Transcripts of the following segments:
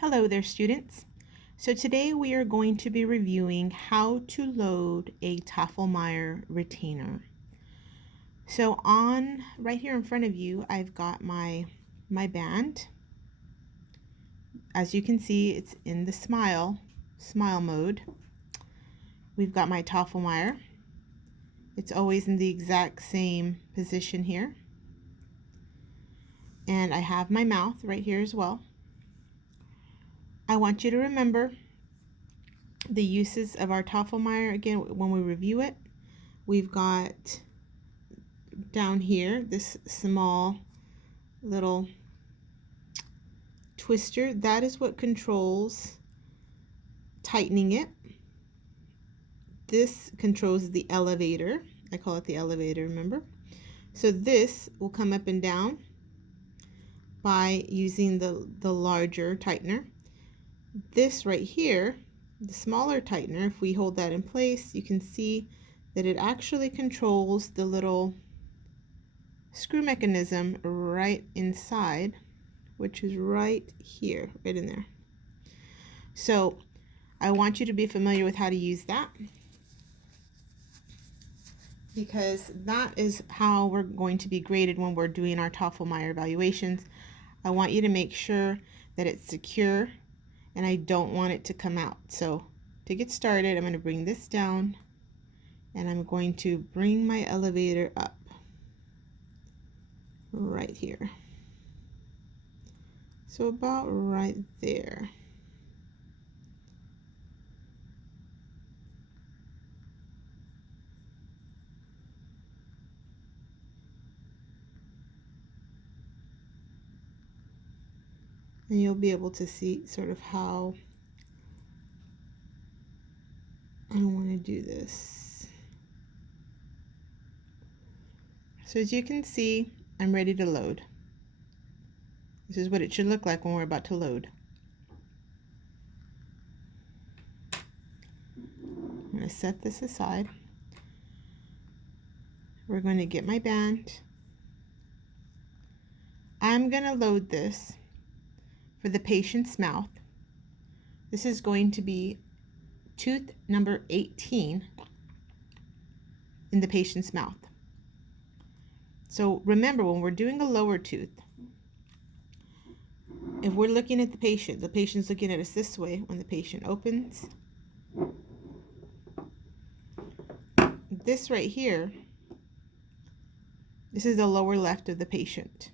Hello there, students. So today we are going to be reviewing how to load a Tofflemire retainer. So on right here in front of you, I've got my band. As you can see, it's in the smile mode. We've got my Tofflemire. It's always in the exact same position here. And I have my mouth right here as well. I want you to remember the uses of our Tofflemire. Again, when we review it, we've got down here this small little twister. That is what controls tightening it. This controls the elevator. I call it the elevator, remember? So this will come up and down by using the larger tightener. This right here, the smaller tightener, if we hold that in place, you can see that it actually controls the little screw mechanism right inside, which is right here, right in there. So I want you to be familiar with how to use that, because that is how we're going to be graded when we're doing our Tofflemire evaluations. I want you to make sure that it's secure, and I don't want it to come out. So to get started, I'm going to bring this down, and I'm going to bring my elevator up right here. So about right there. And you'll be able to see sort of how I want to do this. So as you can see, I'm ready to load. This is what it should look like when we're about to load. I'm going to set this aside. We're going to get my band. I'm going to load this for the patient's mouth. This is going to be tooth number 18 in the patient's mouth. So remember, when we're doing a lower tooth, if we're looking at the patient's looking at us this way. When the patient opens, this right here, this is the lower left of the patient,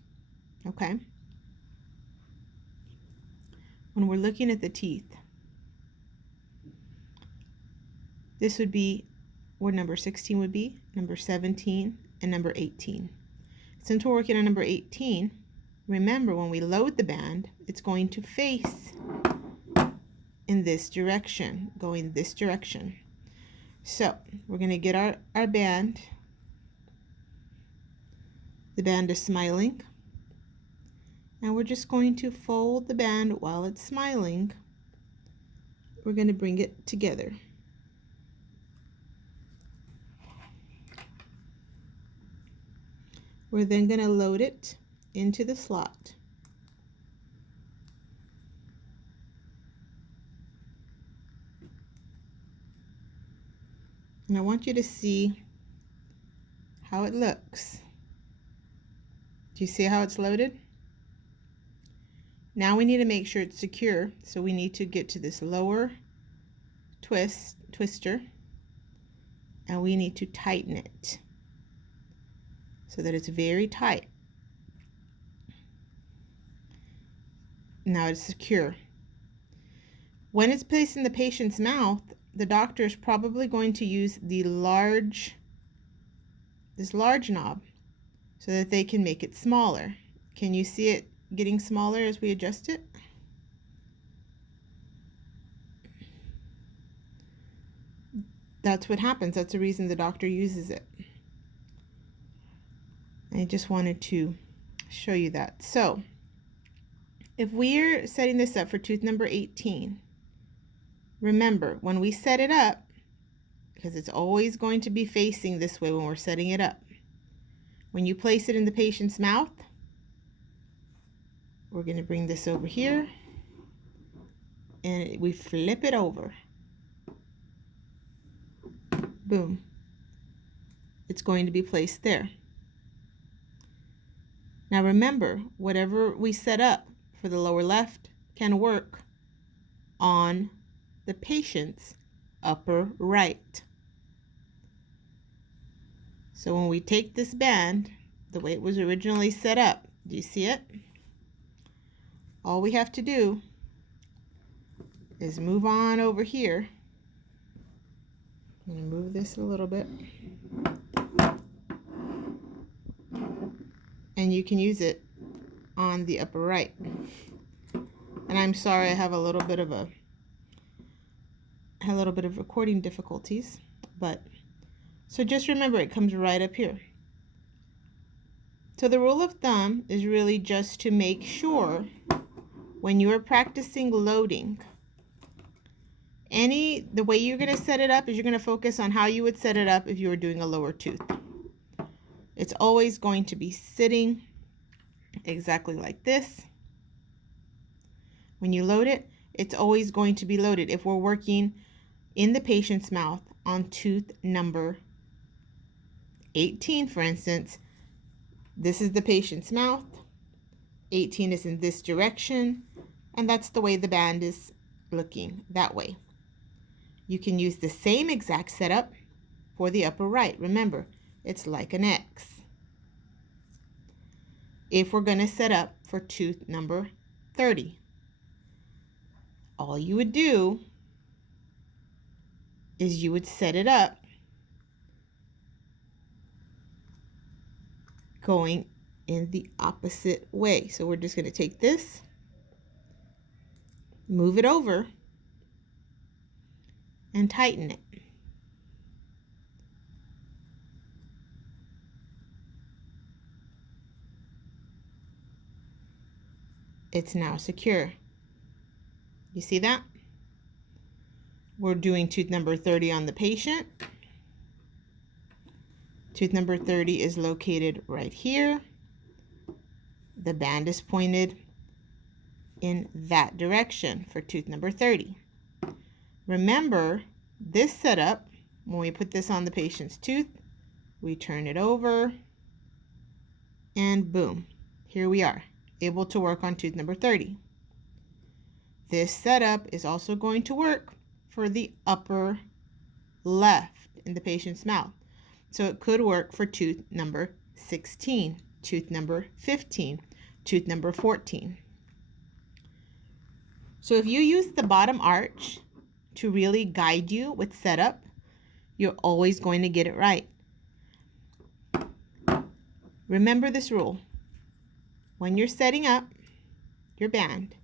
okay? When we're looking at the teeth, this would be where number 16 would be, number 17, and number 18. Since we're working on number 18, remember when we load the band, it's going to face in this direction, going this direction. So we're going to get our band. The band is smiling. And we're just going to fold the band while it's smiling. We're going to bring it together. We're then going to load it into the slot. And I want you to see how it looks. Do you see how it's loaded? Now we need to make sure it's secure, so we need to get to this lower twister, and we need to tighten it so that it's very tight. Now it's secure. When it's placed in the patient's mouth, the doctor is probably going to use this large knob so that they can make it smaller. Can you see it getting smaller as we adjust it? That's what happens. That's the reason the doctor uses it. I just wanted to show you that. So if we're setting this up for tooth number 18, remember when we set it up, because it's always going to be facing this way when we're setting it up, when you place it in the patient's mouth, we're going to bring this over here, and we flip it over. Boom. It's going to be placed there. Now remember, whatever we set up for the lower left can work on the patient's upper right. So when we take this band, the way it was originally set up, do you see it? All we have to do is move on over here. I'm going to move this a little bit. And you can use it on the upper right. And I'm sorry, I have a little bit of recording difficulties, but so just remember it comes right up here. So the rule of thumb is really just to make sure when you are practicing loading, the way you're going to set it up is you're going to focus on how you would set it up if you were doing a lower tooth. It's always going to be sitting exactly like this. When you load it, it's always going to be loaded. If we're working in the patient's mouth on tooth number 18, for instance, this is the patient's mouth, 18 is in this direction, and that's the way the band is looking, that way. You can use the same exact setup for the upper right. Remember, it's like an X. If we're going to set up for tooth number 30, all you would do is you would set it up going in the opposite way. So we're just going to take this, move it over, and tighten it. It's now secure. You see that? We're doing tooth number 30 on the patient. Tooth number 30 is located right here. The band is pointed in that direction for tooth number 30. Remember, this setup, when we put this on the patient's tooth, we turn it over, and boom, here we are, able to work on tooth number 30. This setup is also going to work for the upper left in the patient's mouth. So it could work for tooth number 16, tooth number 15, tooth number 14. So if you use the bottom arch to really guide you with setup, you're always going to get it right. Remember this rule. When you're setting up your band,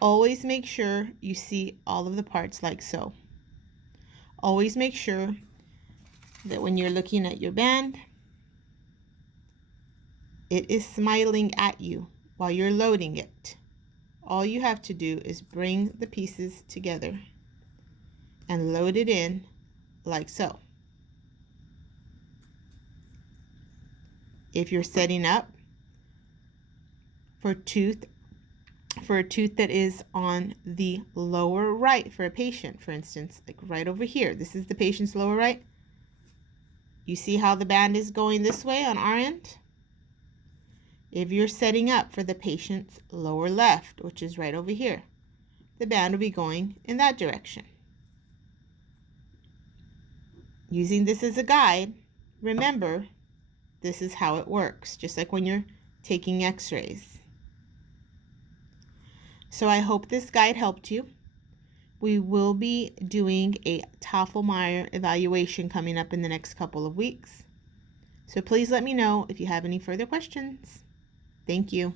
always make sure you see all of the parts like so. Always make sure that when you're looking at your band, it is smiling at you while you're loading it. All you have to do is bring the pieces together and load it in like so. If you're setting up for a tooth that is on the lower right for a patient, for instance, like right over here, this is the patient's lower right. You see how the band is going this way on our end? If you're setting up for the patient's lower left, which is right over here, the band will be going in that direction. Using this as a guide, remember, this is how it works, just like when you're taking x-rays. So I hope this guide helped you. We will be doing a Tofflemire evaluation coming up in the next couple of weeks. So please let me know if you have any further questions. Thank you.